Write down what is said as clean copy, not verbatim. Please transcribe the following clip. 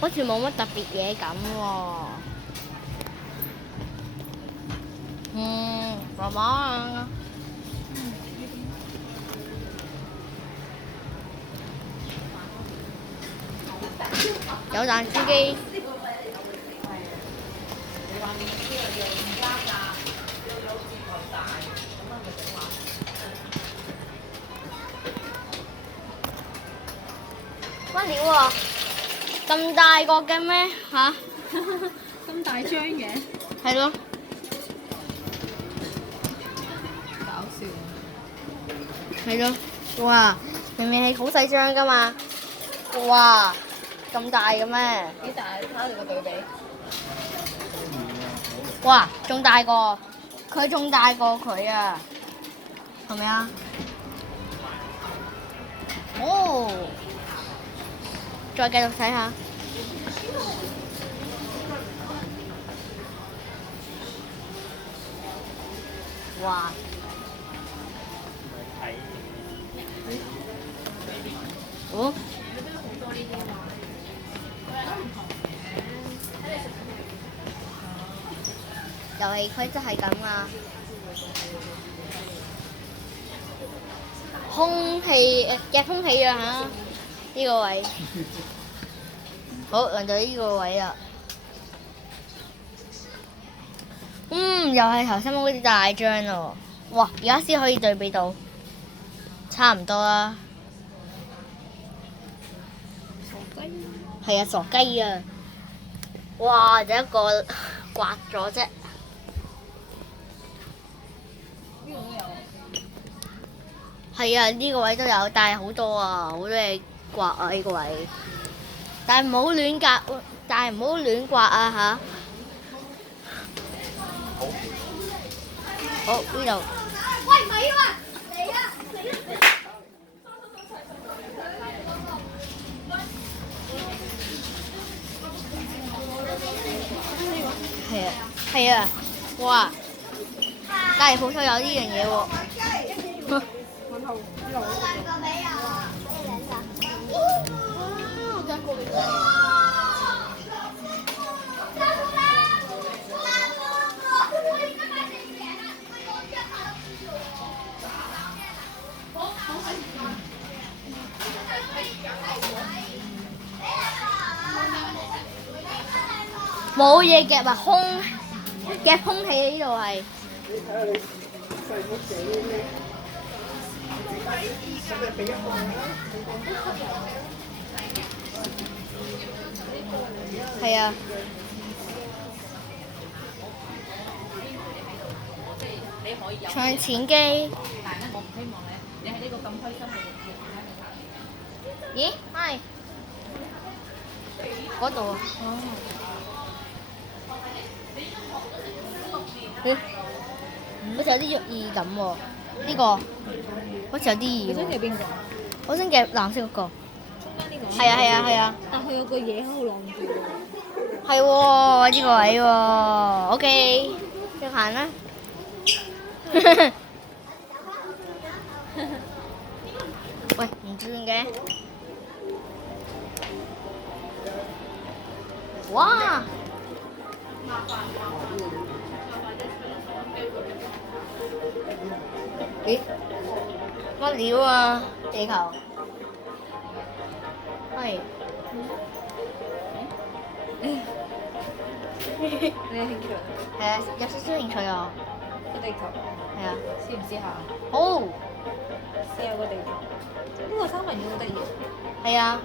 好似冇乜特別嘢咁喎。爸爸。有彈珠機。乜料喎？咁大個嘅咩嚇？咁大張嘅，係咯。搞笑。係咯。哇！明明係好細張㗎嘛。哇！咁大嘅咩？幾大？睇下你個對比。哇！仲大過佢，仲大過佢啊！係咪啊？哦！再繼續睇下。哇！哦。遊戲規則係咁啊！空氣夾空氣啊嚇！呢個位。好，輪到呢個位啦。又係頭先嗰啲大張咯。哇！而家先可以對比到，差唔多啦。傻雞。係啊，傻雞啊！哇！就一個刮咗啫。呢個都有。係啊，呢個位都有，但係好多啊，好多嘢刮啊呢個位。但係唔好亂刮，但係唔好亂刮啊嚇！好，呢度。喂，唔係啊！嚟啊！嚟啊！係啊，係啊，哇！隔離鋪頭有呢樣嘢喎。兩個俾我啊！冇嘢夾啊，夾空氣呢度係。係啊。唱錢機。但係咧，我唔希望你喺呢個咁開心嘅日子，咦？係。嗰度啊。咦？好似有啲意感喎。呢個好似有啲意你想喎。夾邊個？我想夾藍色嗰個。中間呢個。係啊係啊係啊。但佢有個嘢喺度晾住喎。係喎，呢個位喎。OK，要行啦。喂，唔轉嘅。哇！咦？乜料啊？地球。係。你有興趣？係啊，有少少興趣啊。個地球。係啊。試唔試下？好。試下個地球。呢個三文魚好得意。係啊。